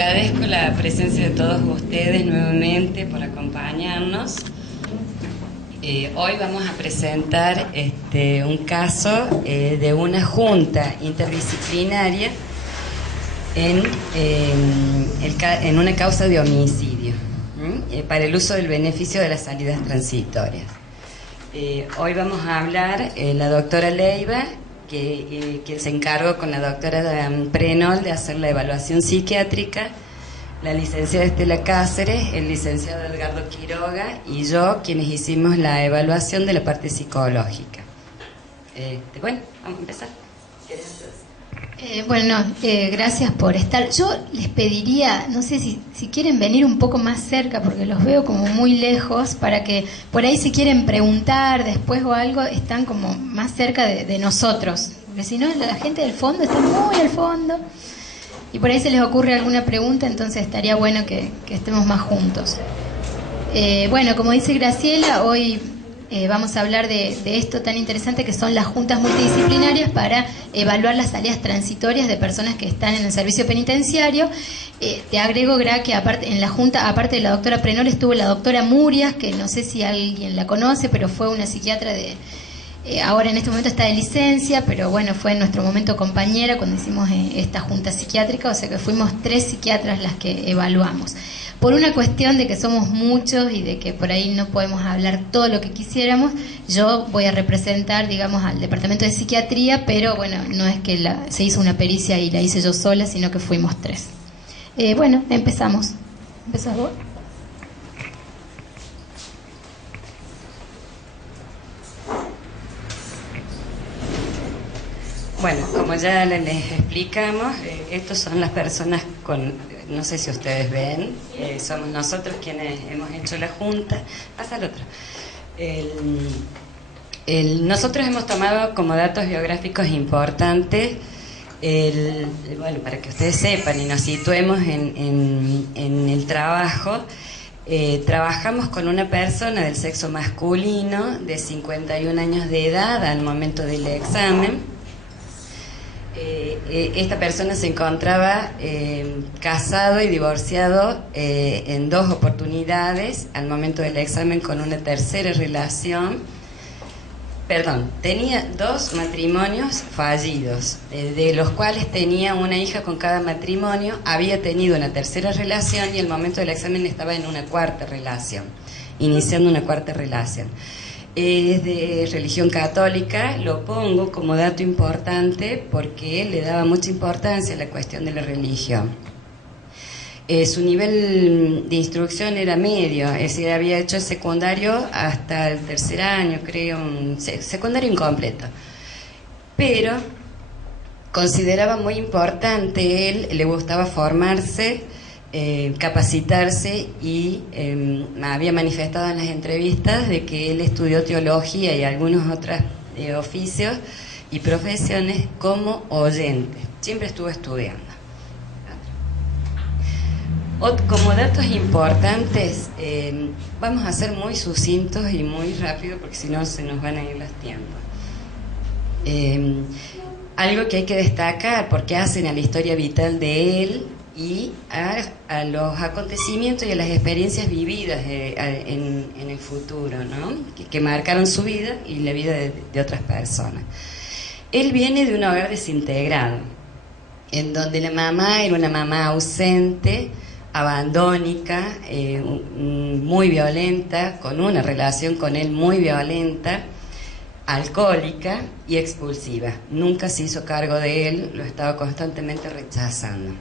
Agradezco la presencia de todos ustedes nuevamente por acompañarnos. Hoy vamos a presentar un caso de una junta interdisciplinaria en una causa de homicidio para el uso del beneficio de las salidas transitorias. Hoy vamos a hablar la doctora Leiva, que se encargó con la doctora Prenol de hacer la evaluación psiquiátrica, la licenciada Estela Cáceres, el licenciado Edgardo Quiroga y yo, quienes hicimos la evaluación de la parte psicológica. Bueno, vamos a empezar. Gracias por estar. Yo les pediría, no sé si quieren venir un poco más cerca, porque los veo como muy lejos, para que por ahí si quieren preguntar después o algo, están como más cerca de nosotros, porque si no la gente del fondo está muy al fondo y por ahí se les ocurre alguna pregunta, entonces estaría bueno que estemos más juntos. Como dice Graciela, hoy vamos a hablar de esto tan interesante que son las juntas multidisciplinarias para evaluar las salidas transitorias de personas que están en el servicio penitenciario. Te agrego, Gra, que en la junta, aparte de la doctora Prenol, estuvo la doctora Murias, que no sé si alguien la conoce, pero fue una psiquiatra ahora en este momento está de licencia, pero bueno, fue en nuestro momento compañera cuando hicimos esta junta psiquiátrica, o sea que fuimos 3 psiquiatras las que evaluamos. Por una cuestión de que somos muchos y de que por ahí no podemos hablar todo lo que quisiéramos, yo voy a representar, digamos, al departamento de psiquiatría, pero bueno, no es que se hizo una pericia y la hice yo sola, sino que fuimos 3. Empezamos. ¿Empezás vos? Bueno, como ya les explicamos, estos son las personas no sé si ustedes ven, somos nosotros quienes hemos hecho la junta. Pasa al otro. Nosotros hemos tomado como datos biográficos importantes, para que ustedes sepan y nos situemos en el trabajo. Trabajamos con una persona del sexo masculino de 51 años de edad al momento del examen. Esta persona se encontraba casado y divorciado en 2 oportunidades al momento del examen, con una tercera relación. Tenía 2 matrimonios fallidos, de los cuales tenía una hija con cada matrimonio. Había tenido una tercera relación y al momento del examen estaba en una 4ª relación, iniciando una 4ª relación. Es de religión católica, lo pongo como dato importante porque le daba mucha importancia a la cuestión de la religión. Su nivel de instrucción era medio, es decir, había hecho el secundario hasta el 3er año, creo, un secundario incompleto. Pero consideraba muy importante, él le gustaba formarse, capacitarse y había manifestado en las entrevistas de que él estudió teología y algunos otros oficios y profesiones como oyente. Siempre estuvo estudiando. Como datos importantes, vamos a ser muy sucintos y muy rápido porque si no se nos van a ir los tiempos. Algo que hay que destacar, porque hacen a la historia vital de él y a los acontecimientos y a las experiencias vividas en el futuro, ¿no? que marcaron su vida y la vida de otras personas. Él viene de un hogar desintegrado, en donde la mamá era una mamá ausente, abandónica, muy violenta, con una relación con él muy violenta, alcohólica y expulsiva. Nunca se hizo cargo de él, lo estaba constantemente rechazando.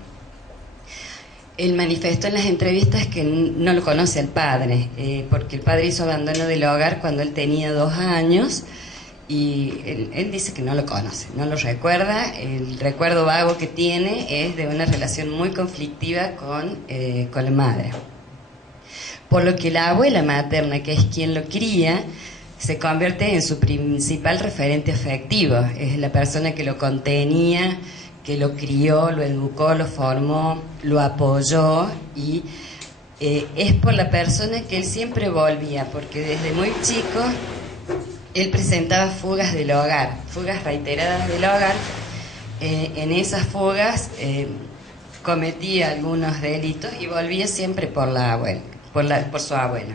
Él manifestó en las entrevistas que no lo conoce al padre, porque el padre hizo abandono del hogar cuando él tenía 2 años, y él dice que no lo conoce, no lo recuerda. El recuerdo vago que tiene es de una relación muy conflictiva con la madre. Por lo que la abuela materna, que es quien lo cría, se convierte en su principal referente afectivo. Es la persona que lo contenía, que lo crió, lo educó, lo formó, lo apoyó, y es por la persona que él siempre volvía, porque desde muy chico él presentaba fugas del hogar, fugas reiteradas del hogar. En esas fugas cometía algunos delitos y volvía siempre por la abuela, por su abuela,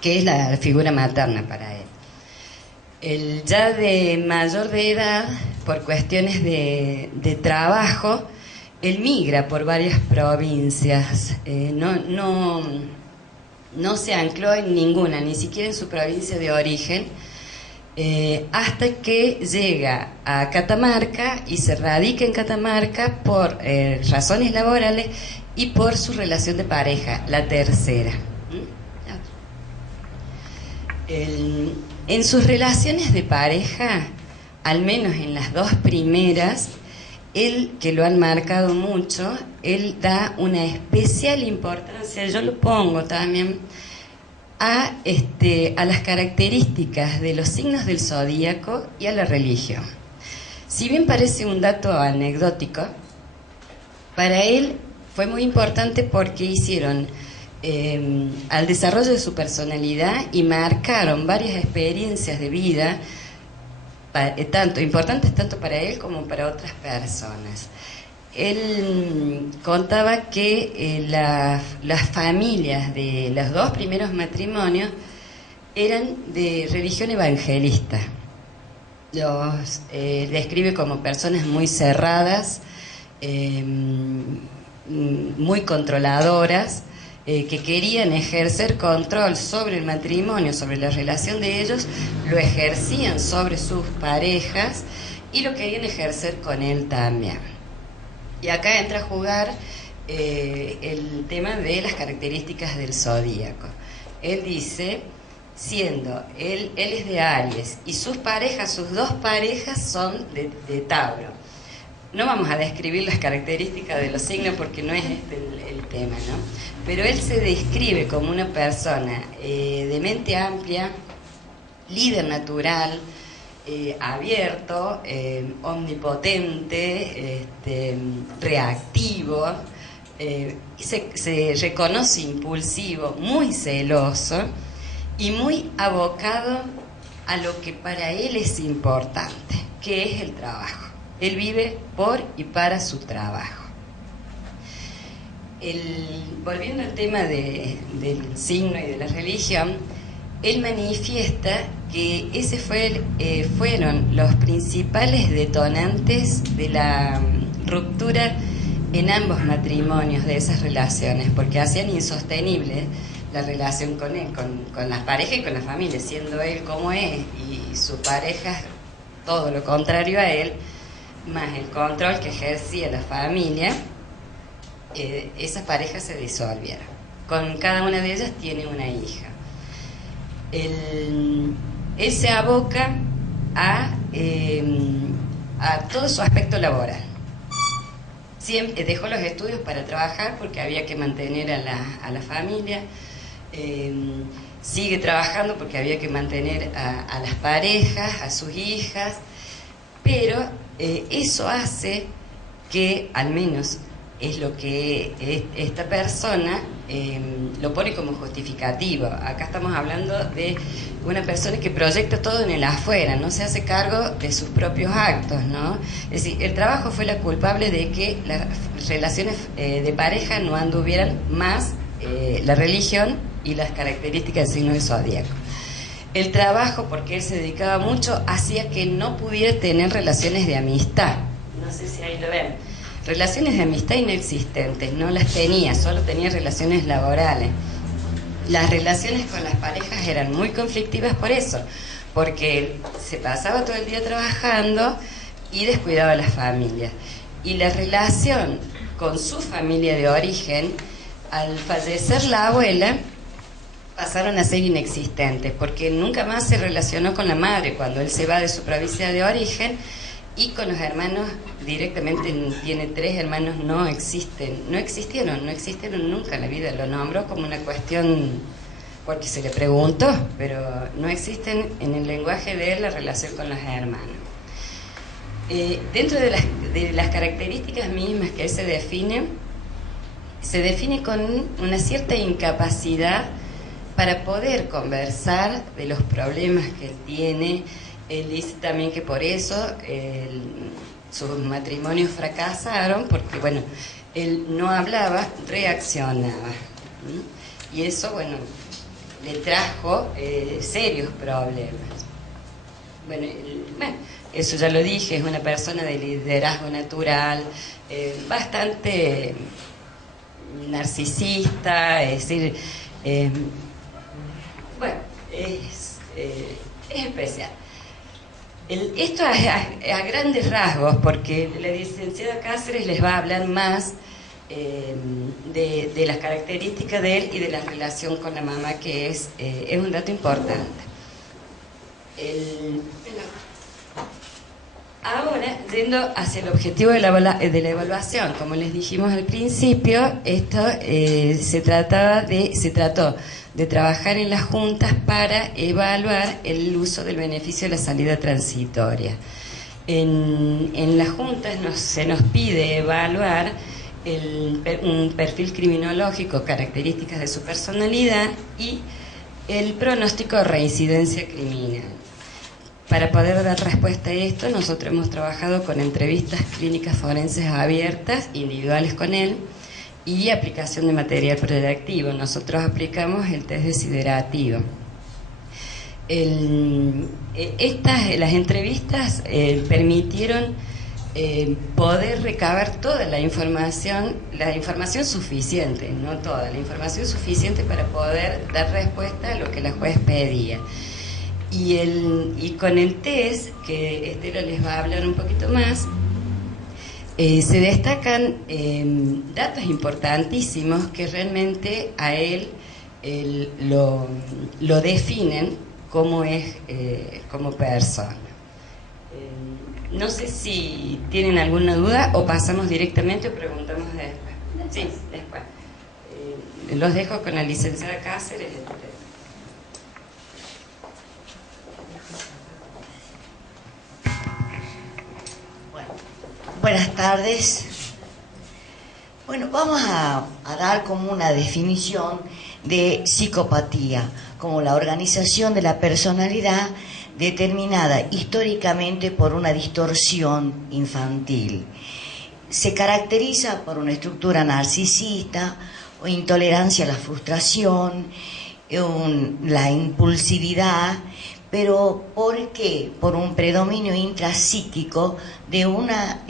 que es la figura materna para él. Él ya de mayor de edad, por cuestiones de trabajo, él migra por varias provincias, no se ancló en ninguna, ni siquiera en su provincia de origen, hasta que llega a Catamarca y se radica en Catamarca por razones laborales y por su relación de pareja, la tercera. En sus relaciones de pareja, al menos en las dos primeras, él, que lo han marcado mucho, él da una especial importancia, yo lo pongo también, a las características de los signos del zodíaco y a la religión. Si bien parece un dato anecdótico, para él fue muy importante porque hicieron al desarrollo de su personalidad y marcaron varias experiencias de vida importantes tanto para él como para otras personas. Él contaba que las familias de los dos primeros matrimonios eran de religión evangelista. Los describe como personas muy cerradas, muy controladoras, que querían ejercer control sobre el matrimonio, sobre la relación de ellos, lo ejercían sobre sus parejas y lo querían ejercer con él también. Y acá entra a jugar el tema de las características del zodíaco. Él dice, él es de Aries y sus dos parejas son de Tauro. No vamos a describir las características de los signos porque no es el tema, ¿no? Pero él se describe como una persona de mente amplia, líder natural, abierto, omnipotente, reactivo, se reconoce impulsivo, muy celoso y muy abocado a lo que para él es importante, que es el trabajo. Él vive por y para su trabajo. Volviendo al tema del signo y de la religión, él manifiesta que ese fueron los principales detonantes de la ruptura en ambos matrimonios de esas relaciones, porque hacían insostenible la relación con él, con las parejas y con la familia, siendo él como es y su pareja todo lo contrario a él, más el control que ejercía la familia, esas parejas se disolvieron. Con cada una de ellas tiene una hija. Él se aboca a todo su aspecto laboral. Siempre dejó los estudios para trabajar porque había que mantener a la familia. Sigue trabajando porque había que mantener a las parejas, a sus hijas, pero eso hace que, al menos es lo que esta persona lo pone como justificativo. Acá estamos hablando de una persona que proyecta todo en el afuera, no se hace cargo de sus propios actos, ¿no? Es decir, el trabajo fue la culpable de que las relaciones de pareja no anduvieran, más la religión y las características del signo del zodíaco. El trabajo, porque él se dedicaba mucho, hacía que no pudiera tener relaciones de amistad. No sé si ahí lo ven. Relaciones de amistad inexistentes, no las tenía, solo tenía relaciones laborales. Las relaciones con las parejas eran muy conflictivas por eso, porque él se pasaba todo el día trabajando y descuidaba a las familias. Y la relación con su familia de origen, al fallecer la abuela, pasaron a ser inexistentes, porque nunca más se relacionó con la madre cuando él se va de su provincia de origen, y con los hermanos directamente, tiene 3 hermanos, no existieron nunca en la vida. Lo nombró como una cuestión porque se le preguntó, pero no existen en el lenguaje de él la relación con los hermanos. Dentro de las características mismas que él se define con una cierta incapacidad para poder conversar de los problemas que él tiene. Él dice también que por eso sus matrimonios fracasaron, porque bueno, Él no hablaba, reaccionaba. Y eso, bueno, le trajo serios problemas. Bueno, eso ya lo dije, es una persona de liderazgo natural, bastante narcisista, es decir, bueno, es especial. Esto a grandes rasgos, porque la licenciada Cáceres les va a hablar más de las características de él y de la relación con la mamá, que es un dato importante. Ahora, yendo hacia el objetivo de la evaluación, como les dijimos al principio, esto se trató de trabajar en las juntas para evaluar el uso del beneficio de la salida transitoria. En las juntas se nos pide evaluar un perfil criminológico, características de su personalidad y el pronóstico de reincidencia criminal. Para poder dar respuesta a esto, nosotros hemos trabajado con entrevistas clínicas forenses abiertas, individuales con él, y aplicación de material proyectivo. Nosotros aplicamos el test desiderativo. Las entrevistas permitieron poder recabar toda la información suficiente, no toda, la información suficiente para poder dar respuesta a lo que la juez pedía. Y con el test, que Estela les va a hablar un poquito más, se destacan datos importantísimos que realmente a él lo definen como es como persona. No sé si tienen alguna duda o pasamos directamente o preguntamos después. Sí, después. Los dejo con la licenciada Cáceres. Buenas tardes. Bueno, vamos a dar como una definición de psicopatía, como la organización de la personalidad determinada históricamente por una distorsión infantil. Se caracteriza por una estructura narcisista o intolerancia a la frustración, la impulsividad. ¿Pero por qué? Por un predominio intrapsíquico de una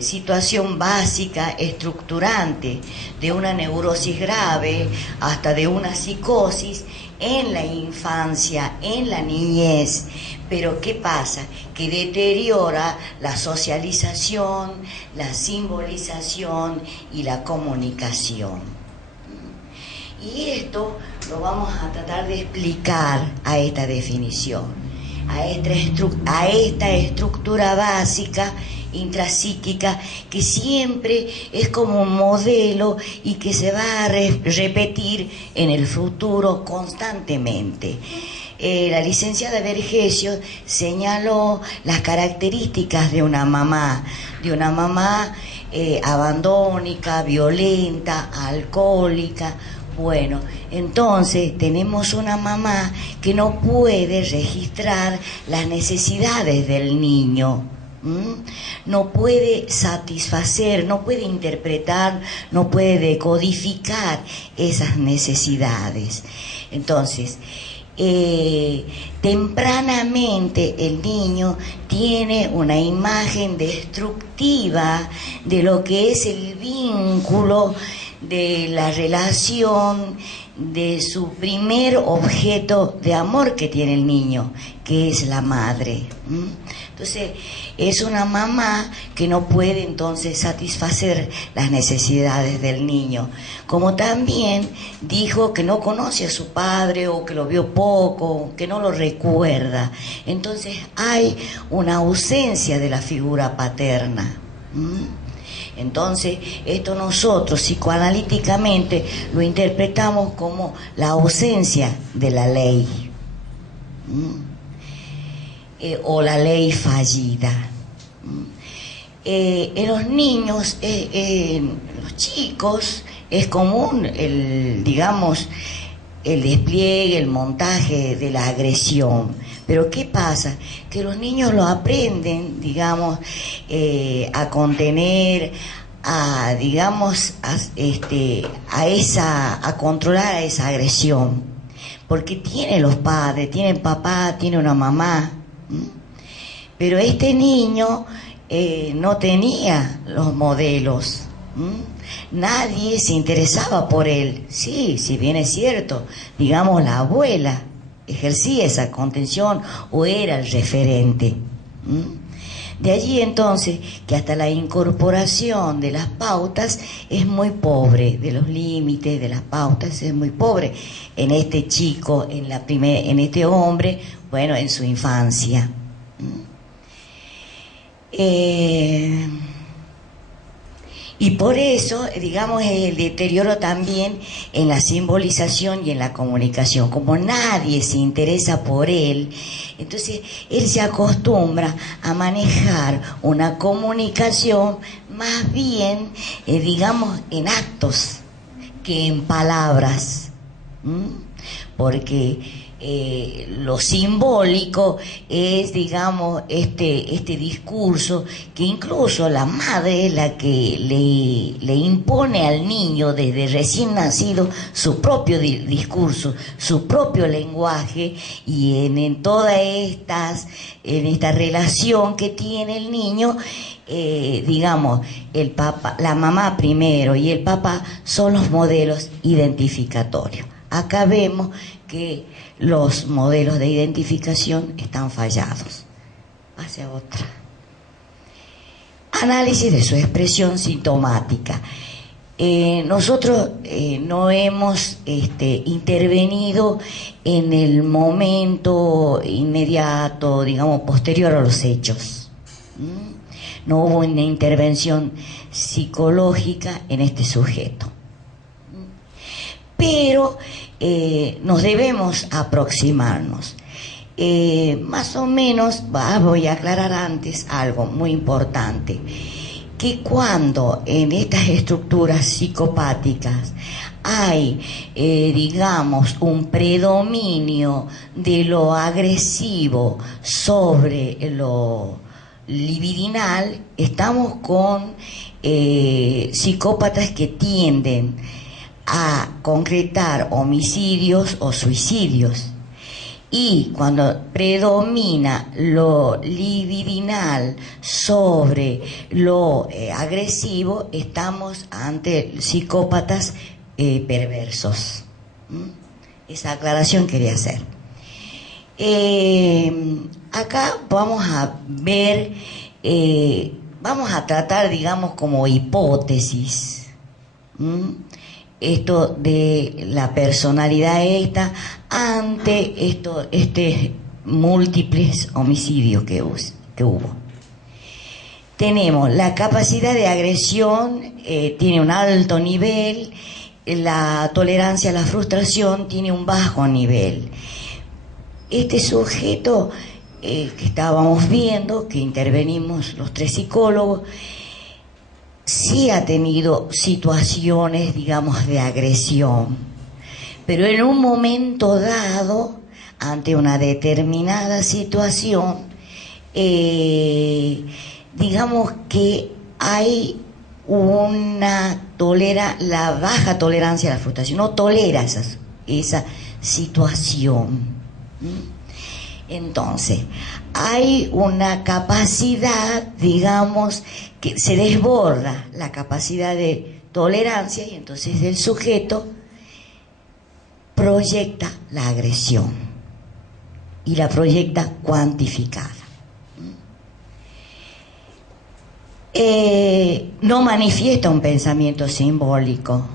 situación básica, estructurante, de una neurosis grave hasta de una psicosis en la infancia, en la niñez. Pero ¿qué pasa? Que deteriora la socialización, la simbolización y la comunicación. Y esto lo vamos a tratar de explicar a esta definición, a esta estructura básica, intrapsíquica, que siempre es como un modelo y que se va a repetir en el futuro constantemente. La licenciada Vergesio señaló las características de una mamá abandónica, violenta, alcohólica. Bueno, entonces tenemos una mamá que no puede registrar las necesidades del niño, no puede satisfacer, no puede interpretar, no puede decodificar esas necesidades. Entonces, tempranamente el niño tiene una imagen destructiva de lo que es el vínculo, de la relación, de su primer objeto de amor que tiene el niño, que es la madre. Entonces, es una mamá que no puede entonces satisfacer las necesidades del niño. Como también dijo que no conoce a su padre o que lo vio poco, que no lo recuerda. Entonces, hay una ausencia de la figura paterna. Entonces, esto nosotros psicoanalíticamente lo interpretamos como la ausencia de la ley, o la ley fallida. En los niños, en los chicos, es común el despliegue, el montaje de la agresión. Pero ¿qué pasa? Que los niños lo aprenden, a contener, digamos, a controlar a esa agresión, porque tiene los padres, tiene papá, tiene una mamá, pero este niño no tenía los modelos, nadie se interesaba por él. Sí, si bien es cierto, digamos, la abuela ejercía esa contención o era el referente. De allí entonces que hasta la incorporación de las pautas es muy pobre, de los límites de las pautas es muy pobre en este chico, en este hombre, bueno, en su infancia. Y por eso, digamos, el deterioro también en la simbolización y en la comunicación. Como nadie se interesa por él, entonces él se acostumbra a manejar una comunicación más bien, digamos, en actos que en palabras. Porque lo simbólico es, digamos, este discurso que incluso la madre es la que le impone al niño desde recién nacido su propio discurso, su propio lenguaje, y en esta relación que tiene el niño, digamos, el papá, la mamá primero y el papá son los modelos identificatorios. Acá vemos que los modelos de identificación están fallados. Hacia otra. Análisis de su expresión sintomática. Nosotros no hemos intervenido en el momento inmediato, digamos, posterior a los hechos. No hubo una intervención psicológica en este sujeto. Pero nos debemos aproximarnos. Más o menos, voy a aclarar antes algo muy importante, que cuando en estas estructuras psicopáticas hay, digamos, un predominio de lo agresivo sobre lo libidinal, estamos con psicópatas que tienden a concretar homicidios o suicidios. Y cuando predomina lo libidinal sobre lo agresivo, estamos ante psicópatas perversos. Esa aclaración quería hacer. Acá vamos a ver, vamos a tratar, digamos, como hipótesis, esto de la personalidad ante múltiples homicidios que hubo. Tenemos la capacidad de agresión, tiene un alto nivel, la tolerancia a la frustración tiene un bajo nivel. Este sujeto que estábamos viendo, que intervenimos los 3 psicólogos, sí ha tenido situaciones, digamos, de agresión, pero en un momento dado, ante una determinada situación, digamos que hay la baja tolerancia a la frustración, no tolera esa situación. Entonces, hay una capacidad, digamos, que se desborda la capacidad de tolerancia, y entonces el sujeto proyecta la agresión y la proyecta cuantificada. No manifiesta un pensamiento simbólico.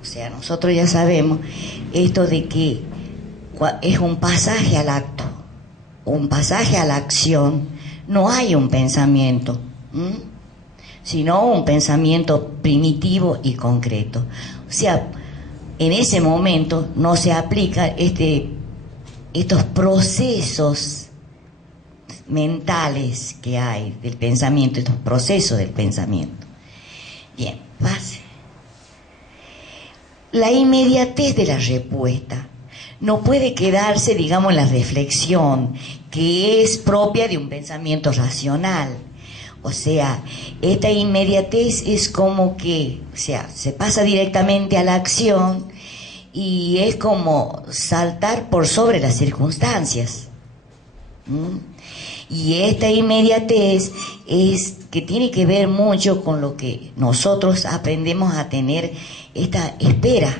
O sea, nosotros ya sabemos esto de que es un pasaje al acto, un pasaje a la acción. No hay un pensamiento, sino un pensamiento primitivo y concreto. O sea, en ese momento no se aplican estos procesos mentales que hay del pensamiento, estos procesos del pensamiento. Bien, base. La inmediatez de la respuesta no puede quedarse, digamos, en la reflexión, que es propia de un pensamiento racional. O sea, esta inmediatez es como que, o sea, se pasa directamente a la acción y es como saltar por sobre las circunstancias. Y esta inmediatez es que tiene que ver mucho con lo que nosotros aprendemos a tener, esta espera,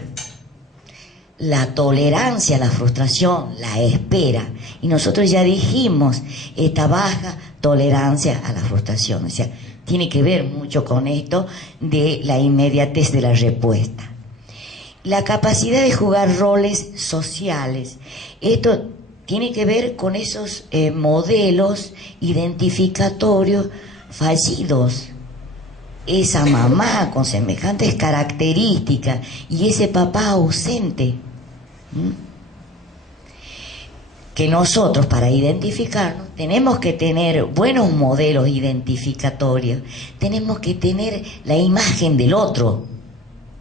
la tolerancia a la frustración, la espera. Y nosotros ya dijimos esta baja tolerancia a la frustración. O sea, tiene que ver mucho con esto de la inmediatez de la respuesta. La capacidad de jugar roles sociales. Esto tiene que ver con esos modelos identificatorios fallidos. Esa mamá con semejantes características y ese papá ausente. Que nosotros, para identificarnos, tenemos que tener buenos modelos identificatorios, tenemos que tener la imagen del otro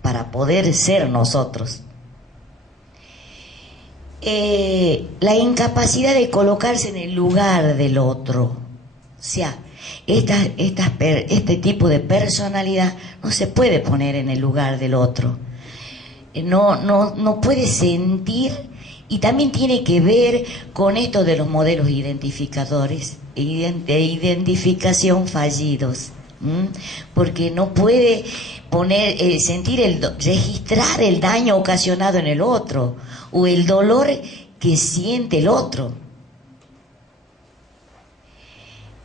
para poder ser nosotros. La incapacidad de colocarse en el lugar del otro, o sea, este tipo de personalidad no se puede poner en el lugar del otro, no puede sentir. Y también tiene que ver con esto de los modelos identificadores de identificación fallidos, porque no puede registrar el daño ocasionado en el otro o el dolor que siente el otro.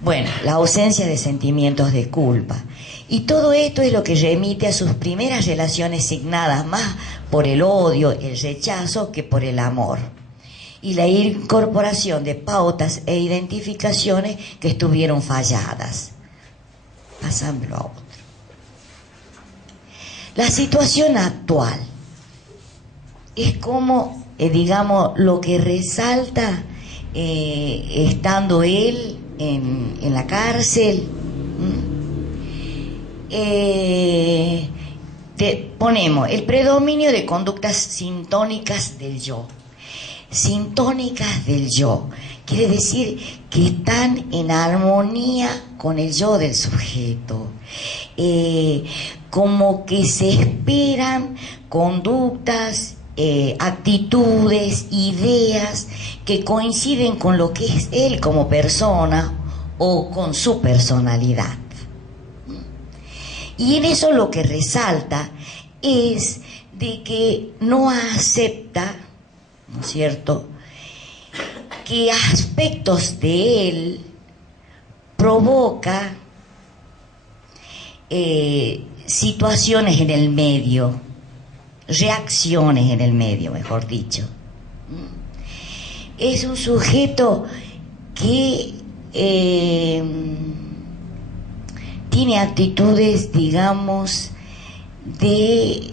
Bueno, la ausencia de sentimientos de culpa. Y todo esto es lo que remite a sus primeras relaciones signadas más por el odio, el rechazo, que por el amor. Y la incorporación de pautas e identificaciones que estuvieron falladas. Pasámelo a otro. La situación actual es como, digamos, lo que resalta estando él en la cárcel. Ponemos el predominio de conductas sintónicas del yo. Sintónicas del yo quiere decir que están en armonía con el yo del sujeto, como que se esperan conductas, actitudes, ideas que coinciden con lo que es él como persona o con su personalidad. Y en eso lo que resalta es de que no acepta, ¿no es cierto?, que aspectos de él provoca situaciones en el medio, reacciones en el medio, mejor dicho. Es un sujeto que tiene actitudes, digamos, de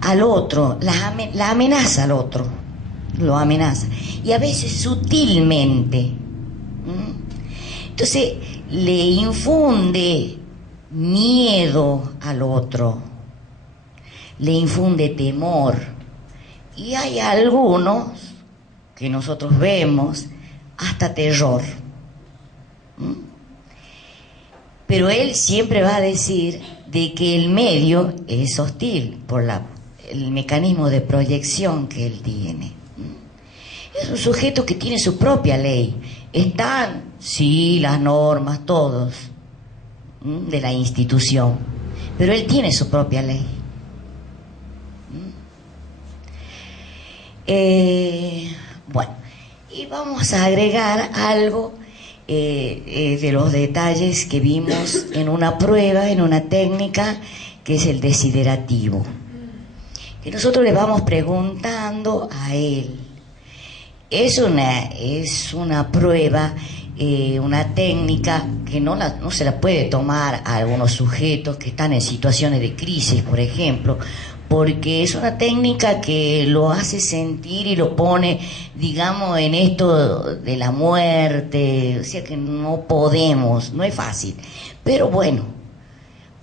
al otro, la amenaza al otro, lo amenaza, y a veces sutilmente. Entonces le infunde miedo al otro, le infunde temor, y hay algunos que nosotros vemos hasta terror. Pero él siempre va a decir de que el medio es hostil por el mecanismo de proyección que él tiene. Es un sujeto que tiene su propia ley. Están, sí, las normas, todos, de la institución, pero él tiene su propia ley. Bueno, y vamos a agregar algo de los detalles que vimos en una prueba, en una técnica, que es el desiderativo, que nosotros le vamos preguntando a él. Es una prueba, una técnica que no se la puede tomar a algunos sujetos que están en situaciones de crisis, por ejemplo, porque es una técnica que lo hace sentir y lo pone, digamos, en esto de la muerte. O sea que no podemos, no es fácil. Pero bueno,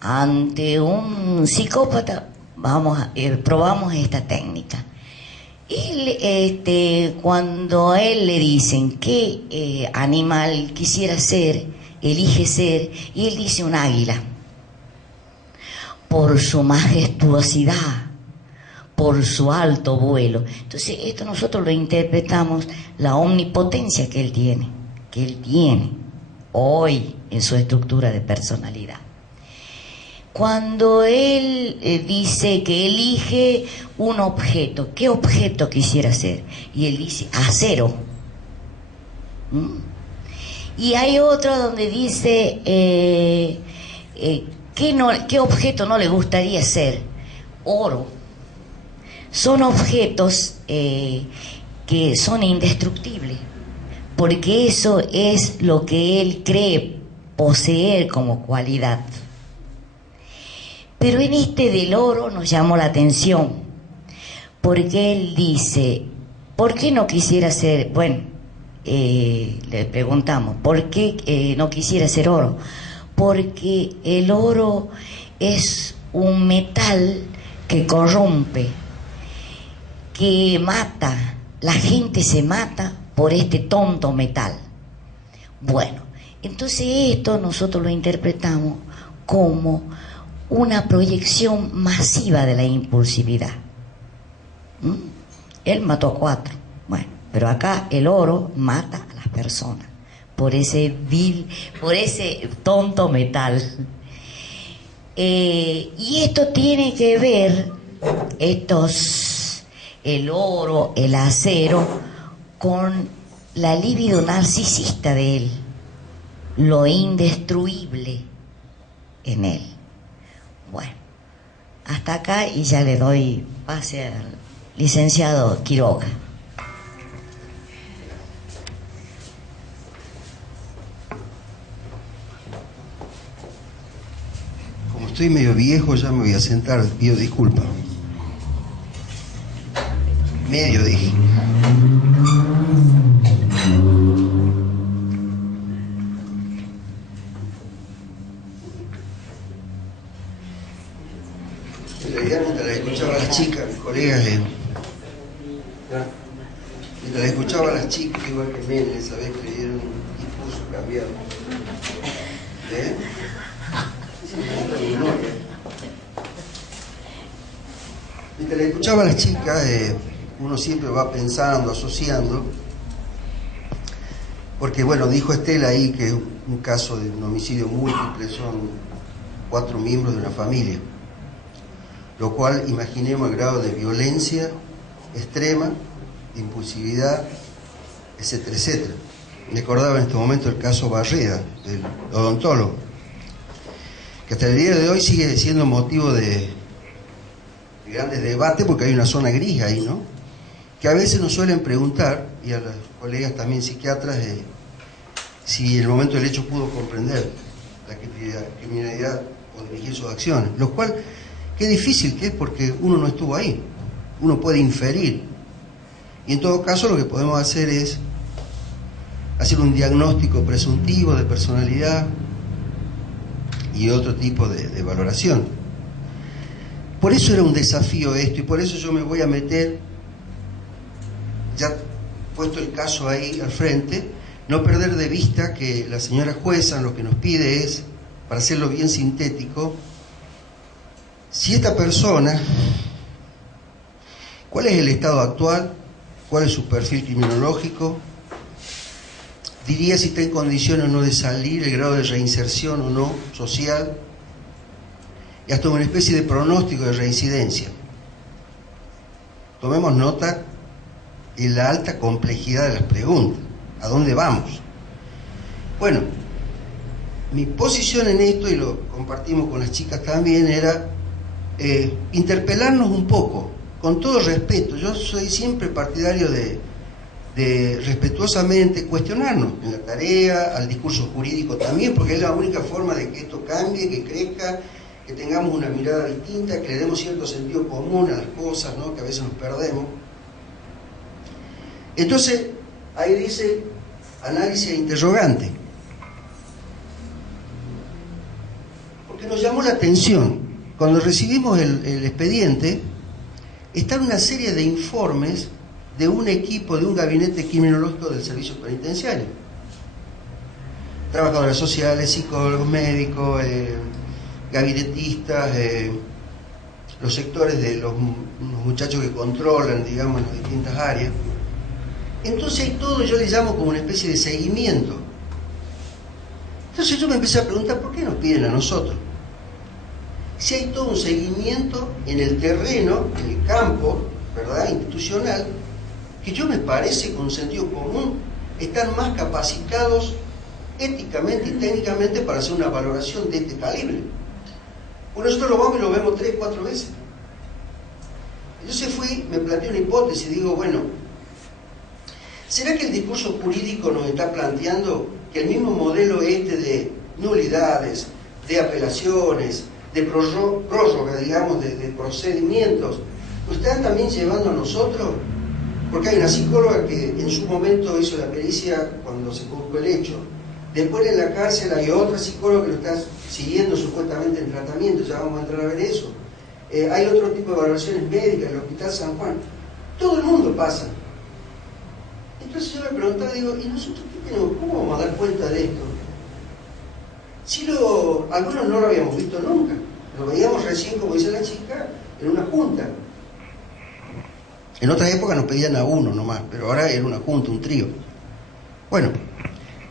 ante un psicópata probamos esta técnica. Él, cuando a él le dicen qué animal quisiera ser, elige ser, y él dice un águila, por su majestuosidad, por su alto vuelo. Entonces esto nosotros lo interpretamos, la omnipotencia que él tiene hoy en su estructura de personalidad. Cuando él dice que elige un objeto, ¿qué objeto quisiera ser? Y él dice acero. Y hay otro donde dice ¿qué objeto no le gustaría ser? Oro. Son objetos que son indestructibles, porque eso es lo que él cree poseer como cualidad. Pero en este del oro nos llamó la atención, porque él dice, ¿por qué no quisiera ser? Bueno, le preguntamos, ¿por qué no quisiera ser oro? Porque el oro es un metal que corrompe, que mata, la gente se mata por este tonto metal. Bueno, entonces esto nosotros lo interpretamos como una proyección masiva de la impulsividad. Él mató a 4, bueno, pero acá el oro mata a las personas por ese tonto metal. Y esto tiene que ver, el oro, el acero, con la libido narcisista de él, lo indestruible en él. Bueno, hasta acá y ya le doy pase al licenciado Quiroga. Como estoy medio viejo, ya me voy a sentar, pido disculpas. Medio dije. En realidad, mientras la escuchaba a las chicas, mis colegas, mientras la escuchaba a las chicas, igual que Menem, esa vez que le dieron un discurso cambiado. Mientras la escuchaba a las chicas, uno siempre va pensando, asociando, porque bueno, dijo Estela ahí que un caso de un homicidio múltiple son 4 miembros de una familia, lo cual imaginemos el grado de violencia extrema, de impulsividad, etcétera, etcétera. Me acordaba en este momento el caso Barreda, del odontólogo, que hasta el día de hoy sigue siendo motivo de grandes debates porque hay una zona gris ahí, ¿no? Que a veces nos suelen preguntar, y a los colegas también psiquiatras, si en el momento del hecho pudo comprender la criminalidad o dirigir sus acciones, lo cual, qué difícil que es porque uno no estuvo ahí, uno puede inferir, y en todo caso lo que podemos hacer es hacer un diagnóstico presuntivo de personalidad y otro tipo de valoración. Por eso era un desafío esto, y por eso yo me voy a meter, ya puesto el caso ahí al frente, no perder de vista que la señora jueza lo que nos pide es, para hacerlo bien sintético, si esta persona, ¿cuál es el estado actual? ¿Cuál es su perfil criminológico? Diría si está en condiciones o no de salir, el grado de reinserción o no social, y hasta una especie de pronóstico de reincidencia. Tomemos nota en la alta complejidad de las preguntas. ¿A dónde vamos? Bueno, mi posición en esto, y lo compartimos con las chicas también, era interpelarnos un poco, con todo respeto. Yo soy siempre partidario de respetuosamente cuestionarnos en la tarea, al discurso jurídico también, porque es la única forma de que esto cambie, que crezca, que tengamos una mirada distinta, que le demos cierto sentido común a las cosas, ¿no?, que a veces nos perdemos. Entonces, ahí dice análisis e interrogante. Porque nos llamó la atención, cuando recibimos el expediente, están una serie de informes de un equipo, de un gabinete criminológico del servicio penitenciario. Trabajadores sociales, psicólogos, médicos, gabinetistas, los sectores de los muchachos que controlan, digamos, las distintas áreas. Entonces hay todo, yo le llamo como una especie de seguimiento. Entonces yo me empecé a preguntar, ¿por qué nos piden a nosotros? Si hay todo un seguimiento en el terreno, en el campo, ¿verdad?, institucional, que yo me parece, con sentido común, están más capacitados éticamente y técnicamente para hacer una valoración de este calibre. Por nosotros lo vamos y lo vemos 3, 4 veces. Entonces me planteé una hipótesis, digo, bueno, ¿será que el discurso jurídico nos está planteando que el mismo modelo de nulidades, de apelaciones, de prórroga, digamos, de procedimientos, nos están también llevando a nosotros? Porque hay una psicóloga que en su momento hizo la pericia cuando se publicó el hecho. Después en la cárcel hay otra psicóloga que lo está siguiendo supuestamente en tratamiento, ya vamos a entrar a ver eso. Hay otro tipo de valoraciones médicas en el Hospital San Juan. Todo el mundo pasa. Entonces yo me preguntaba, digo, ¿y nosotros qué tenemos? ¿Cómo vamos a dar cuenta de esto? Si algunos no lo habíamos visto nunca. Lo veíamos recién, como dice la chica, en una junta. En otra época nos pedían a uno nomás, pero ahora era una junta, un trío. Bueno,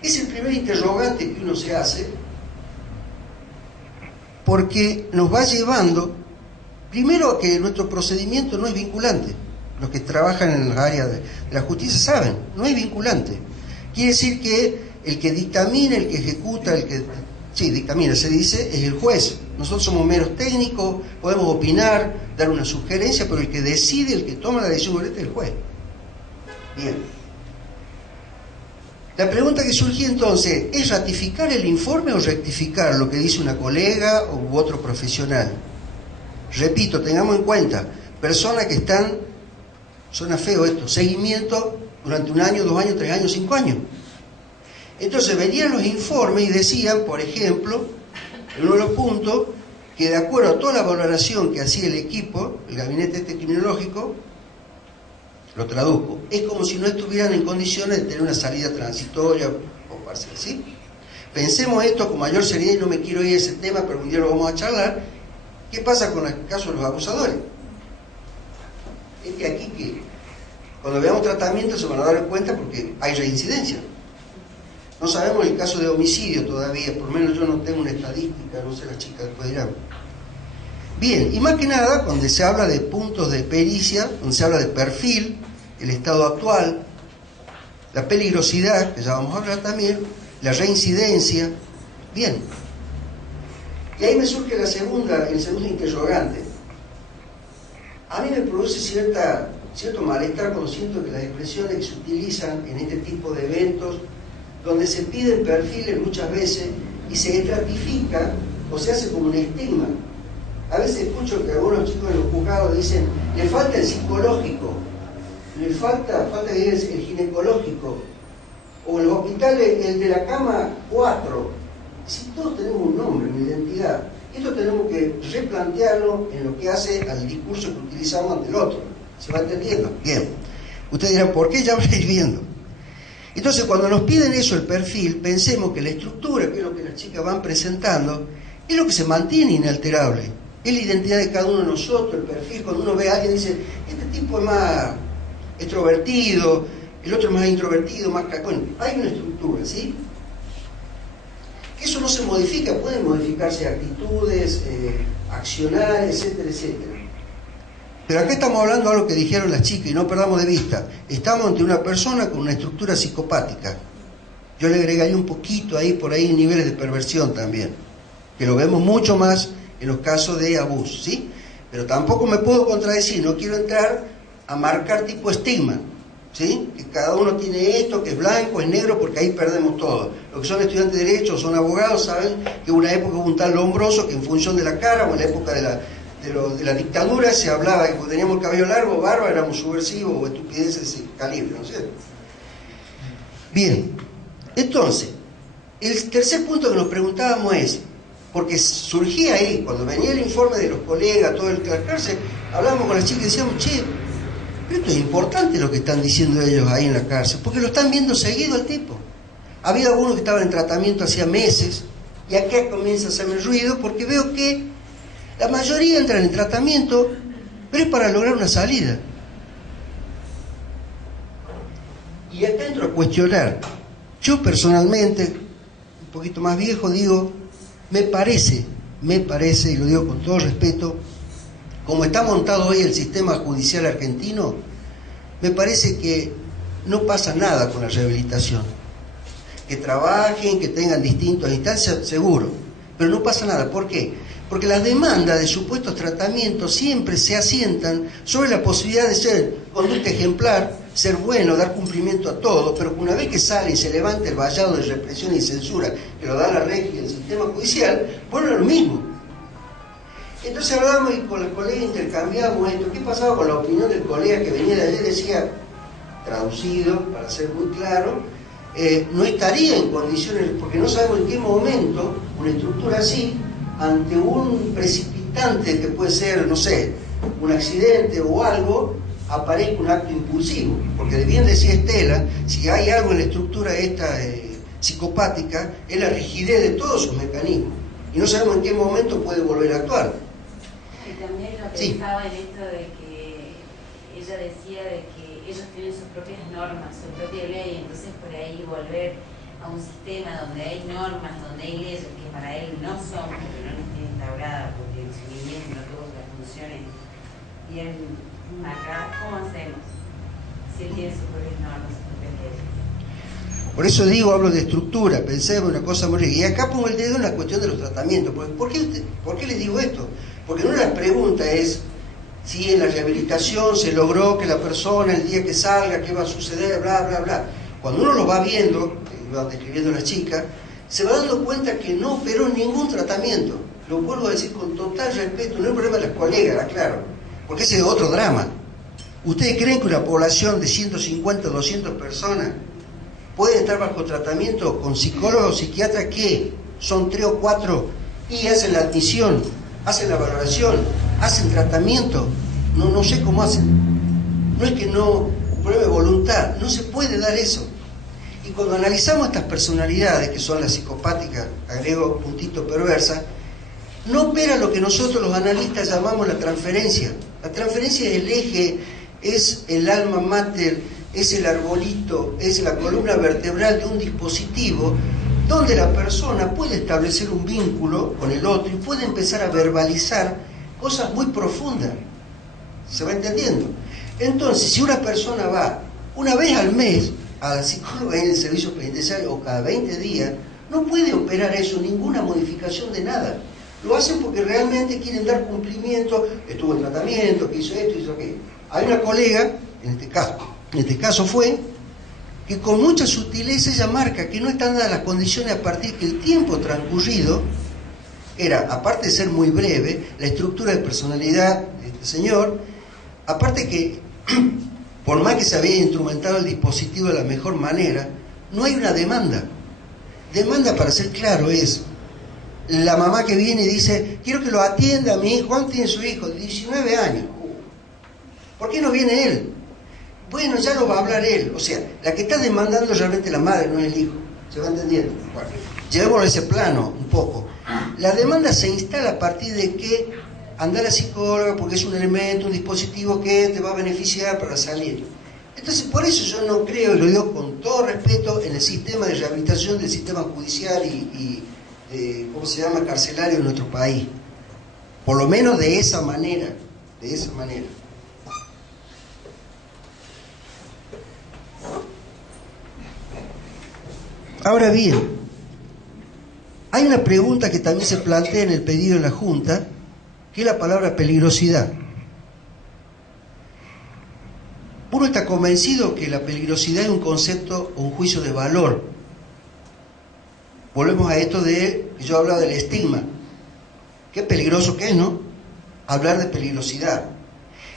es el primer interrogante que uno se hace, porque nos va llevando, primero, a que nuestro procedimiento no es vinculante. Los que trabajan en las áreas de la justicia saben, no es vinculante. Quiere decir que el que dictamina, el que ejecuta, dictamina, se dice, es el juez. Nosotros somos meros técnicos, podemos opinar, dar una sugerencia, pero el que decide, el que toma la decisión es el juez. Bien. La pregunta que surgió entonces, ¿es ratificar el informe o rectificar lo que dice una colega u otro profesional? Repito, tengamos en cuenta, personas que están, suena feo esto, seguimiento durante 1 año, 2 años, 3 años, 5 años. Entonces venían los informes y decían, por ejemplo, en uno de los puntos, que de acuerdo a toda la valoración que hacía el equipo, el gabinete criminológico, lo traduzco, es como si no estuvieran en condiciones de tener una salida transitoria o parcial, ¿sí? Pensemos esto con mayor seriedad y no me quiero ir a ese tema, pero un día lo vamos a charlar. ¿Qué pasa con el caso de los abusadores? Es que aquí que cuando veamos tratamiento se van a dar cuenta porque hay reincidencia. No sabemos el caso de homicidio todavía, por lo menos yo no tengo una estadística, no sé, las chicas después dirán. Bien, y más que nada, cuando se habla de puntos de pericia, donde se habla de perfil, el estado actual, la peligrosidad, que ya vamos a hablar también, la reincidencia, bien. Y ahí me surge el segundo interrogante. A mí me produce cierto malestar cuando siento que las expresiones que se utilizan en este tipo de eventos, donde se piden perfiles muchas veces y se estratifica o se hace como un estigma. A veces escucho que algunos chicos en los juzgados dicen, le falta el psicológico, le falta el ginecológico, o en los hospitales el de la cama 4. Si todos tenemos un nombre, una identidad, esto tenemos que replantearlo en lo que hace al discurso que utilizamos ante el otro. ¿Se va entendiendo? Bien. Ustedes dirán, ¿por qué? Ya lo estáis viendo. Entonces, cuando nos piden eso, el perfil, pensemos que la estructura, que es lo que las chicas van presentando, es lo que se mantiene inalterable. Es la identidad de cada uno de nosotros, el perfil. Cuando uno ve a alguien y dice, este tipo es más extrovertido, el otro es más introvertido, más... Bueno, hay una estructura, ¿sí? Eso no se modifica, pueden modificarse actitudes, accionar, etcétera, etcétera. Pero acá estamos hablando de algo que dijeron las chicas y no perdamos de vista. Estamos ante una persona con una estructura psicopática. Yo le agregaría un poquito ahí, por ahí, niveles de perversión también, que lo vemos mucho más en los casos de abuso, ¿sí? Pero tampoco me puedo contradecir, no quiero entrar a marcar tipo estigma, ¿sí? Que cada uno tiene esto, que es blanco, es negro, porque ahí perdemos todo. Los que son estudiantes de Derecho o son abogados saben que en una época hubo un tal Lombroso que en función de la cara, o en la época de la dictadura, se hablaba que cuando teníamos el cabello largo, barba, éramos subversivos o estupideces de ese calibre, ¿no es cierto? Bien, entonces, el tercer punto que nos preguntábamos es, porque surgía ahí, cuando venía el informe de los colegas, todo el cárcel, hablábamos con las chicas y decíamos, che, Pero esto es importante lo que están diciendo ellos ahí en la cárcel, porque lo están viendo seguido al tipo. Había algunos que estaban en tratamiento hacía meses, y acá comienza a hacerme ruido porque veo que la mayoría entran en tratamiento, pero es para lograr una salida. Y acá entro a cuestionar. Yo personalmente, un poquito más viejo, digo, me parece, y lo digo con todo respeto, como está montado hoy el sistema judicial argentino, me parece que no pasa nada con la rehabilitación. Que trabajen, que tengan distintas instancias, seguro, pero no pasa nada. ¿Por qué? Porque las demandas de supuestos tratamientos siempre se asientan sobre la posibilidad de ser conducta ejemplar, ser bueno, dar cumplimiento a todo, pero una vez que sale y se levanta el vallado de represión y censura que lo da la regia y el sistema judicial, bueno, es lo mismo. Entonces hablamos y con el colega intercambiamos esto. ¿Qué pasaba con la opinión del colega que venía de ayer? Decía, traducido, para ser muy claro, no estaría en condiciones, porque no sabemos en qué momento una estructura así, ante un precipitante que puede ser, no sé, un accidente o algo, aparezca un acto impulsivo. Porque bien decía Estela, si hay algo en la estructura esta psicopática, es la rigidez de todos sus mecanismos. Y no sabemos en qué momento puede volver a actuar. Y también lo pensaba en esto de que ella decía de que ellos tienen sus propias normas, su propia ley, entonces por ahí volver a un sistema donde hay normas, donde hay leyes que para él no son, porque no las tiene instauradas, porque en su niñez no tuvo las funciones bien marcadas. ¿Cómo hacemos si él tiene sus propias normas, sus propias leyes? Por eso digo, hablo de estructura, pensé en una cosa muy rica. Y acá pongo el dedo en la cuestión de los tratamientos. ¿Por qué les digo esto? Porque una de las preguntas es si en la rehabilitación se logró que la persona el día que salga, qué va a suceder, bla, bla, bla. Cuando uno lo va viendo, va describiendo a la chica, se va dando cuenta que no operó ningún tratamiento. Lo vuelvo a decir con total respeto, no es un problema de las colegas, aclaro, porque ese es otro drama. ¿Ustedes creen que una población de 150 o 200 personas puede estar bajo tratamiento con psicólogos o psiquiatras que son 3 o 4 y hacen la admisión, hacen la valoración, hacen tratamiento? No sé cómo hacen. No es que no pruebe voluntad, no se puede dar eso. Y cuando analizamos estas personalidades, que son las psicopáticas, agrego puntito perversa, no opera lo que nosotros los analistas llamamos la transferencia. La transferencia es el eje, es el alma mater, es el arbolito, es la columna vertebral de un dispositivo donde la persona puede establecer un vínculo con el otro y puede empezar a verbalizar cosas muy profundas. ¿Se va entendiendo? Entonces, si una persona va una vez al mes a la psicóloga en el servicio penitenciario o cada 20 días, no puede operar eso, ninguna modificación de nada. Lo hacen porque realmente quieren dar cumplimiento, estuvo en tratamiento, que hizo esto, hizo aquello. Hay una colega, en este caso fue, que con mucha sutileza ella marca que no están dadas las condiciones a partir que el tiempo transcurrido era, aparte de ser muy breve, la estructura de personalidad de este señor, aparte que, por más que se había instrumentado el dispositivo de la mejor manera, no hay una demanda. Demanda, para ser claro, es la mamá que viene y dice, quiero que lo atienda a mi hijo. ¿Cuánto tiene su hijo? 19 años. ¿Por qué no viene él? Bueno, ya lo va a hablar él. O sea, la que está demandando realmente la madre, no es el hijo. ¿Se va entendiendo? Bueno, llevémoslo a ese plano un poco. La demanda se instala a partir de que anda la psicóloga porque es un elemento, un dispositivo que te va a beneficiar para salir. Entonces, por eso yo no creo, y lo digo con todo respeto, en el sistema de rehabilitación del sistema judicial y ¿cómo se llama?, carcelario en nuestro país. Por lo menos de esa manera, de esa manera. Ahora bien, hay una pregunta que también se plantea en el pedido de la Junta, que es la palabra peligrosidad. Uno está convencido que la peligrosidad es un concepto o un juicio de valor. Volvemos a esto de, yo hablaba del estigma. Qué peligroso que es, ¿no? Hablar de peligrosidad.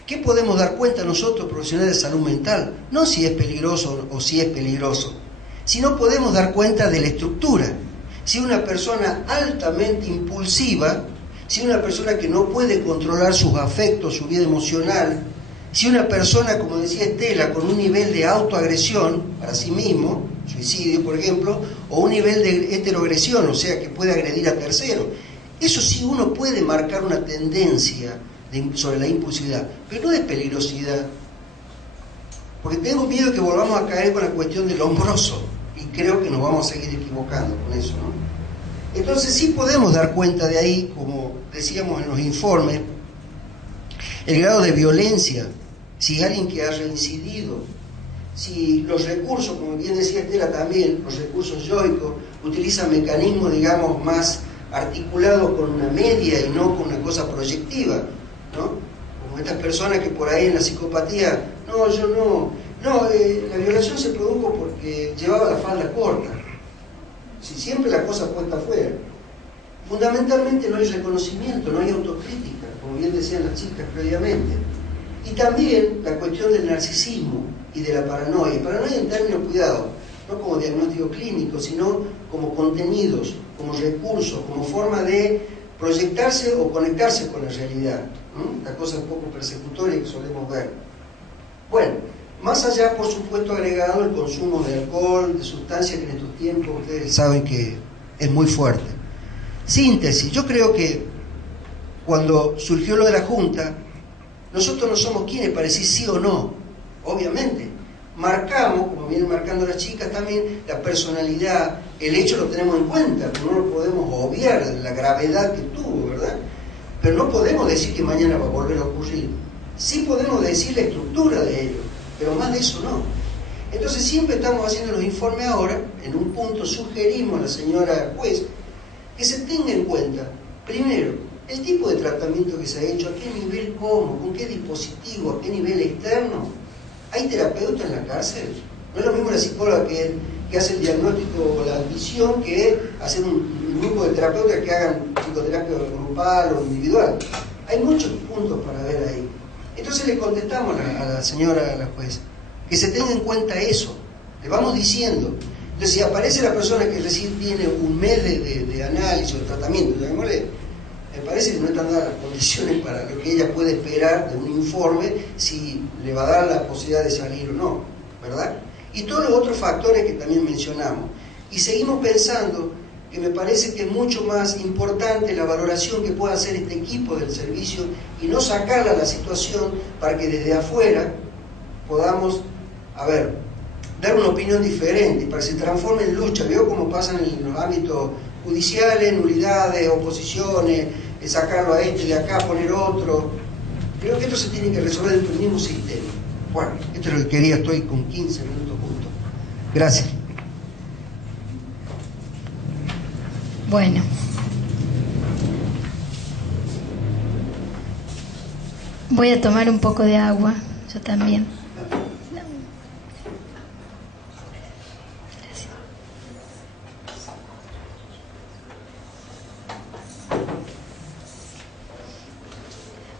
¿Qué podemos dar cuenta nosotros, profesionales de salud mental? No si es peligroso o si es peligroso, sino podemos dar cuenta de la estructura. Si una persona altamente impulsiva, si una persona que no puede controlar sus afectos, su vida emocional, Si una persona, como decía Estela, con un nivel de autoagresión para sí mismo, suicidio por ejemplo, o un nivel de heteroagresión, o sea que puede agredir a terceros, eso sí uno puede marcar una tendencia sobre la impulsividad, pero no de peligrosidad, porque tengo miedo que volvamos a caer con la cuestión del hombroso, y creo que nos vamos a seguir equivocando con eso, ¿no? Entonces sí podemos dar cuenta de ahí, como decíamos en los informes, el grado de violencia, si alguien que ha reincidido, si los recursos, como bien decía Estela también, los recursos yoicos, utilizan mecanismos, digamos, más articulados con una media y no con una cosa proyectiva, ¿no? Como estas personas que por ahí en la psicopatía, la violación se produjo porque llevaba la falda corta. Si siempre la cosa puesta afuera. Fundamentalmente no hay reconocimiento, no hay autocrítica, como bien decían las chicas previamente. Y también la cuestión del narcisismo y de la paranoia. Paranoia en términos, cuidado, no como diagnóstico clínico, sino como contenidos, como recursos, como forma de proyectarse o conectarse con la realidad, ¿no? La cosa un poco persecutoria que solemos ver. Bueno, más allá, por supuesto, agregado el consumo de alcohol, de sustancias que en estos tiempos ustedes saben que es muy fuerte. Síntesis, yo creo que cuando surgió lo de la Junta, nosotros no somos quienes para decir sí o no, obviamente. Marcamos, como vienen marcando las chicas también, la personalidad, el hecho lo tenemos en cuenta, no lo podemos obviar, la gravedad que tuvo, ¿verdad? Pero no podemos decir que mañana va a volver a ocurrir. Sí podemos decir la estructura de ello, pero más de eso no. Entonces siempre estamos haciendo los informes ahora, en un punto sugerimos a la señora juez que se tenga en cuenta, primero, el tipo de tratamiento que se ha hecho, a qué nivel, cómo, con qué dispositivo, a qué nivel externo. ¿Hay terapeuta en la cárcel? No es lo mismo la psicóloga que hace el diagnóstico o la admisión que hacer un grupo de terapeutas que hagan psicoterapia grupal o individual. Hay muchos puntos para ver ahí. Entonces le contestamos a la señora, a la juez, que se tenga en cuenta eso. Le vamos diciendo. Entonces, si aparece la persona que recién tiene un mes de análisis o de tratamiento, llamémosle, me parece que no están dadas las condiciones para lo que ella puede esperar de un informe, si le va a dar la posibilidad de salir o no, ¿verdad? Y todos los otros factores que también mencionamos. Y seguimos pensando que me parece que es mucho más importante la valoración que pueda hacer este equipo del servicio y no sacarla a la situación para que desde afuera podamos, dar una opinión diferente, para que se transforme en lucha. Veo cómo pasan en los ámbitos judiciales, nulidades, oposiciones, sacarlo a este de acá, poner otro. Creo que esto se tiene que resolver dentro del mismo sistema. Bueno, esto es lo que quería, estoy con 15 minutos justo. Gracias. Bueno. Voy a tomar un poco de agua, yo también.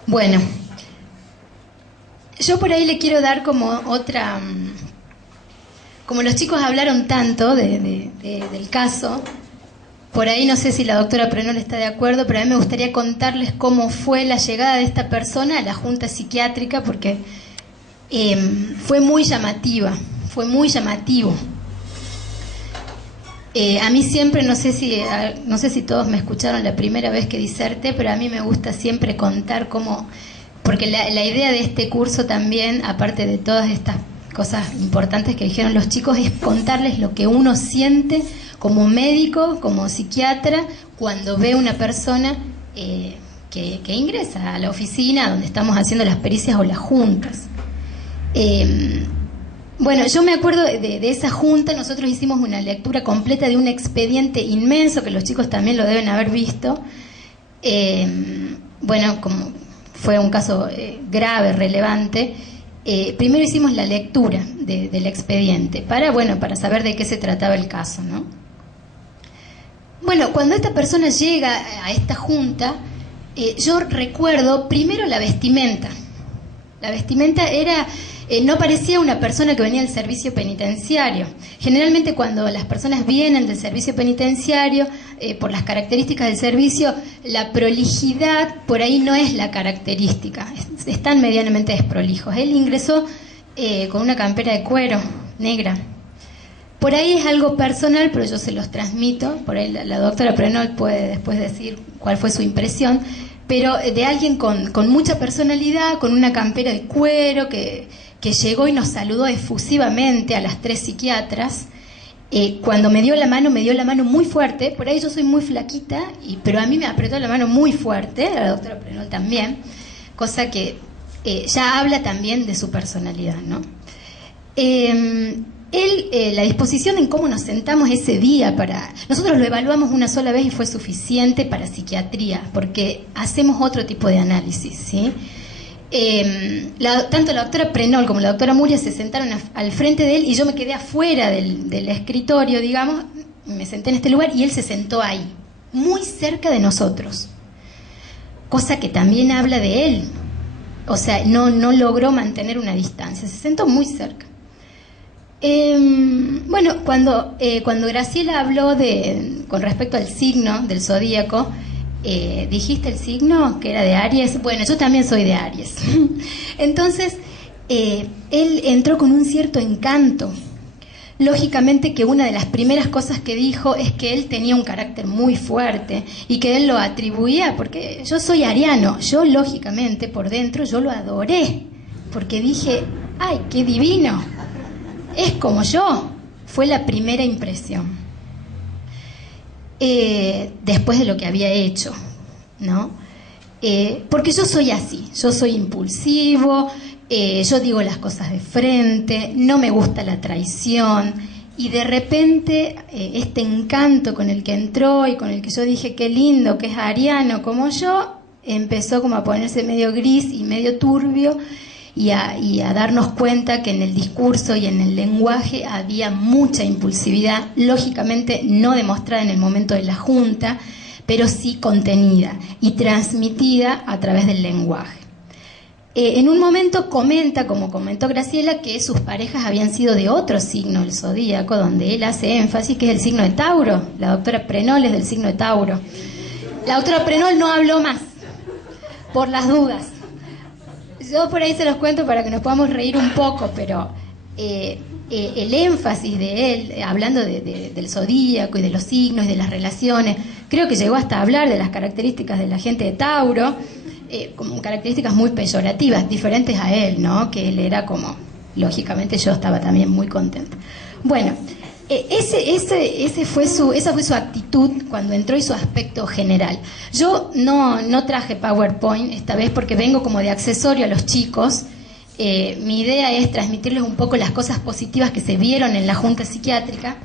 Bueno, yo por ahí le quiero dar como otra, como los chicos hablaron tanto del caso, por ahí no sé si la doctora Prenol está de acuerdo, pero a mí me gustaría contarles cómo fue la llegada de esta persona a la Junta Psiquiátrica, porque fue muy llamativa, fue muy llamativo. A mí siempre, no sé si todos me escucharon la primera vez que diserté, pero a mí me gusta siempre contar cómo, porque la idea de este curso también, aparte de todas estas cosas importantes que dijeron los chicos, es contarles lo que uno siente como médico, como psiquiatra, cuando ve una persona que ingresa a la oficina donde estamos haciendo las pericias o las juntas. Bueno, yo me acuerdo de esa junta. Nosotros hicimos una lectura completa de un expediente inmenso, que los chicos también lo deben haber visto. Bueno, como fue un caso grave, relevante, primero hicimos la lectura del expediente para saber de qué se trataba el caso, ¿no? Bueno, cuando esta persona llega a esta junta, yo recuerdo primero la vestimenta. La vestimenta era, no parecía una persona que venía del servicio penitenciario. Generalmente cuando las personas vienen del servicio penitenciario, por las características del servicio, la prolijidad por ahí no es la característica. Están medianamente desprolijos. Él ingresó con una campera de cuero negra. Por ahí es algo personal, pero yo se los transmito. Por ahí la doctora Prenol puede después decir cuál fue su impresión. Pero de alguien con mucha personalidad, con una campera de cuero, que llegó y nos saludó efusivamente a las 3 psiquiatras. Cuando me dio la mano muy fuerte. Por ahí yo soy muy flaquita, pero a mí me apretó la mano muy fuerte, a la doctora Prenol también, cosa que ya habla también de su personalidad, ¿no? La disposición en cómo nos sentamos ese día nosotros lo evaluamos una sola vez y fue suficiente para psiquiatría, porque hacemos otro tipo de análisis, ¿sí? Tanto la doctora Prenol como la doctora Muria se sentaron al frente de él y yo me quedé afuera del escritorio, digamos, me senté en este lugar y él se sentó ahí, muy cerca de nosotros, cosa que también habla de él. O sea, no logró mantener una distancia, se sentó muy cerca. Bueno, cuando Graciela habló con respecto al signo del zodíaco, dijiste el signo que era de Aries. Bueno, yo también soy de Aries. Entonces, él entró con un cierto encanto. Lógicamente que una de las primeras cosas que dijo es que él tenía un carácter muy fuerte y que él lo atribuía, porque yo soy ariano, yo lógicamente por dentro yo lo adoré, porque dije, ¡ay, qué divino! Es como yo, fue la primera impresión. Después de lo que había hecho, ¿no? Porque yo soy así, yo soy impulsivo, yo digo las cosas de frente, no me gusta la traición, y de repente este encanto con el que entró y con el que yo dije qué lindo, que es ariano como yo, empezó como a ponerse medio gris y medio turbio, y a darnos cuenta que en el discurso y en el lenguaje había mucha impulsividad, lógicamente no demostrada en el momento de la junta, pero sí contenida y transmitida a través del lenguaje. En un momento comenta, como comentó Graciela, que sus parejas habían sido de otro signo del zodíaco, donde él hace énfasis, que es el signo de Tauro. La doctora Prenol es del signo de Tauro. La doctora Prenol no habló más, por las dudas. Yo por ahí se los cuento para que nos podamos reír un poco, pero el énfasis de él, hablando del zodíaco y de los signos y de las relaciones, creo que llegó hasta hablar de las características de la gente de Tauro, como características muy peyorativas, diferentes a él, ¿no? Que él era como, lógicamente yo estaba también muy contenta. Bueno, esa fue su actitud cuando entró y su aspecto general. Yo no traje PowerPoint esta vez porque vengo como de accesorio a los chicos. Mi idea es transmitirles un poco las cosas positivas que se vieron en la junta psiquiátrica.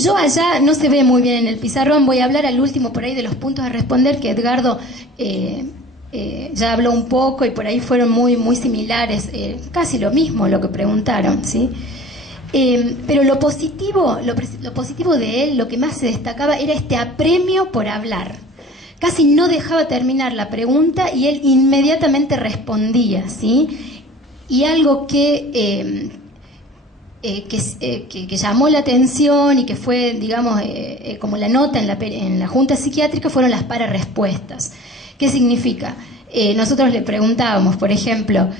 Yo allá no se ve muy bien en el pizarrón, voy a hablar al último por ahí de los puntos a responder, que Edgardo ya habló un poco y por ahí fueron muy, muy similares, casi lo mismo lo que preguntaron, ¿sí? Pero lo positivo de él, lo que más se destacaba era este apremio por hablar. Casi no dejaba terminar la pregunta y él inmediatamente respondía, ¿sí? Y algo que llamó la atención y que fue, digamos, como la nota en la junta psiquiátrica, fueron las pararespuestas. ¿Qué significa? Nosotros le preguntábamos, por ejemplo,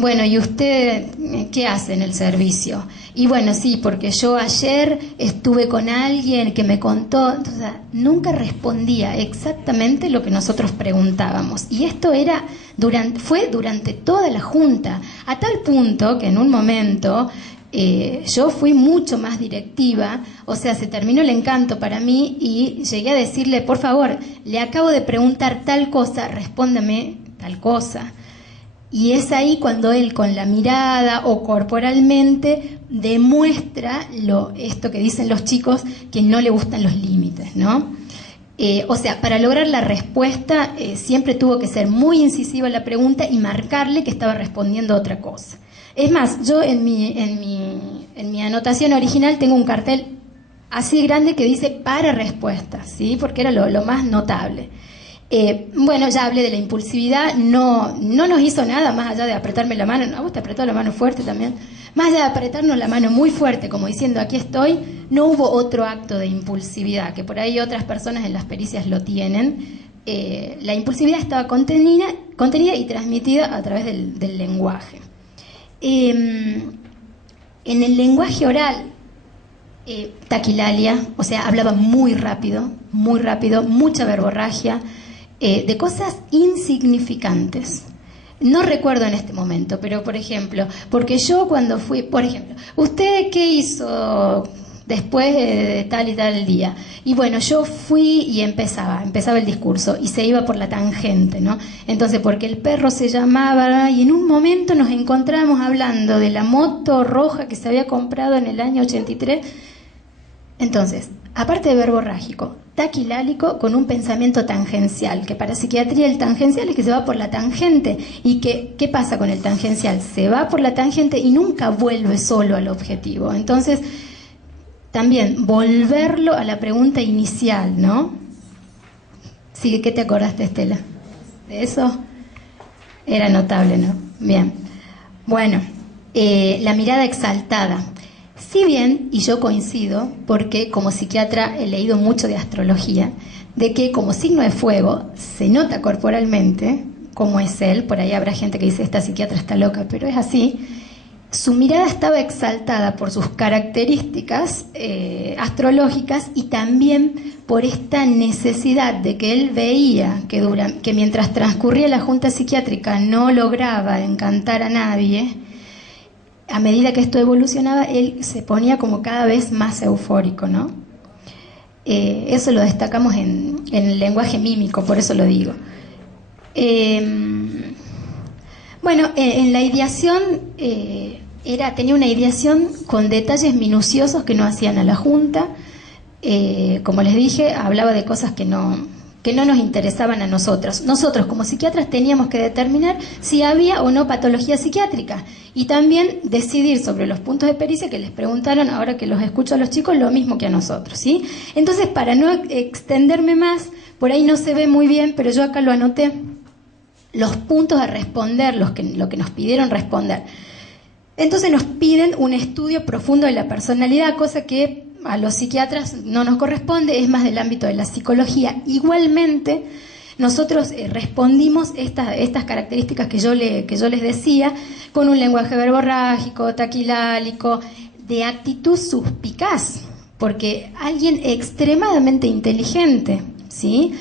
bueno, ¿y usted qué hace en el servicio? Y bueno, sí, porque yo ayer estuve con alguien que me contó. Entonces, nunca respondía exactamente lo que nosotros preguntábamos. Y esto fue durante toda la junta, a tal punto que en un momento yo fui mucho más directiva, o sea, se terminó el encanto para mí y llegué a decirle, por favor, le acabo de preguntar tal cosa, respóndame tal cosa. Y es ahí cuando él con la mirada o corporalmente demuestra esto que dicen los chicos, que no le gustan los límites, ¿no? O sea, para lograr la respuesta siempre tuvo que ser muy incisiva la pregunta y marcarle que estaba respondiendo otra cosa. Es más, yo en mi anotación original tengo un cartel así grande que dice para respuestas, ¿sí? Porque era lo más notable. Bueno, ya hablé de la impulsividad, no nos hizo nada más allá de apretarme la mano. ¿A vos te apretó la mano fuerte también? Más allá de apretarnos la mano muy fuerte, como diciendo aquí estoy, no hubo otro acto de impulsividad, que por ahí otras personas en las pericias lo tienen. La impulsividad estaba contenida y transmitida a través del lenguaje. En el lenguaje oral, taquilalia, o sea, hablaba muy rápido, mucha verborragia, de cosas insignificantes. No recuerdo en este momento, pero por ejemplo, porque yo cuando fui, por ejemplo, ¿usted qué hizo después de tal y tal día? Y bueno, yo fui y empezaba el discurso y se iba por la tangente, ¿no? Entonces, porque el perro se llamaba, y en un momento nos encontramos hablando de la moto roja que se había comprado en el año 83. Entonces, aparte de verborrágico, taquilálico con un pensamiento tangencial, que para psiquiatría el tangencial es que se va por la tangente. ¿Y qué pasa con el tangencial? Se va por la tangente y nunca vuelve solo al objetivo. Entonces, también volverlo a la pregunta inicial, ¿no? Sí, ¿qué te acordaste, Estela? ¿De eso? Era notable, ¿no? Bien. Bueno, la mirada exaltada. Si bien, y yo coincido, porque como psiquiatra he leído mucho de astrología, de que como signo de fuego se nota corporalmente cómo es él, por ahí habrá gente que dice esta psiquiatra está loca, pero es así, su mirada estaba exaltada por sus características astrológicas y también por esta necesidad de que él veía que mientras transcurría la junta psiquiátrica no lograba encantar a nadie. A medida que esto evolucionaba, él se ponía como cada vez más eufórico, ¿no? Eso lo destacamos en el lenguaje mímico, por eso lo digo. Bueno, en la ideación, tenía una ideación con detalles minuciosos que no hacían a la Junta. Como les dije, hablaba de cosas que no nos interesaban a nosotros. Nosotros como psiquiatras teníamos que determinar si había o no patología psiquiátrica y también decidir sobre los puntos de pericia que les preguntaron, ahora que los escucho a los chicos, lo mismo que a nosotros, ¿sí? Entonces, para no extenderme más, por ahí no se ve muy bien, pero yo acá lo anoté, los puntos a responder, lo que nos pidieron responder. Entonces nos piden un estudio profundo de la personalidad, cosa que a los psiquiatras no nos corresponde, es más del ámbito de la psicología. Igualmente, nosotros respondimos estas características que yo les decía, con un lenguaje verborrágico, taquilálico, de actitud suspicaz, porque alguien extremadamente inteligente, ¿sí?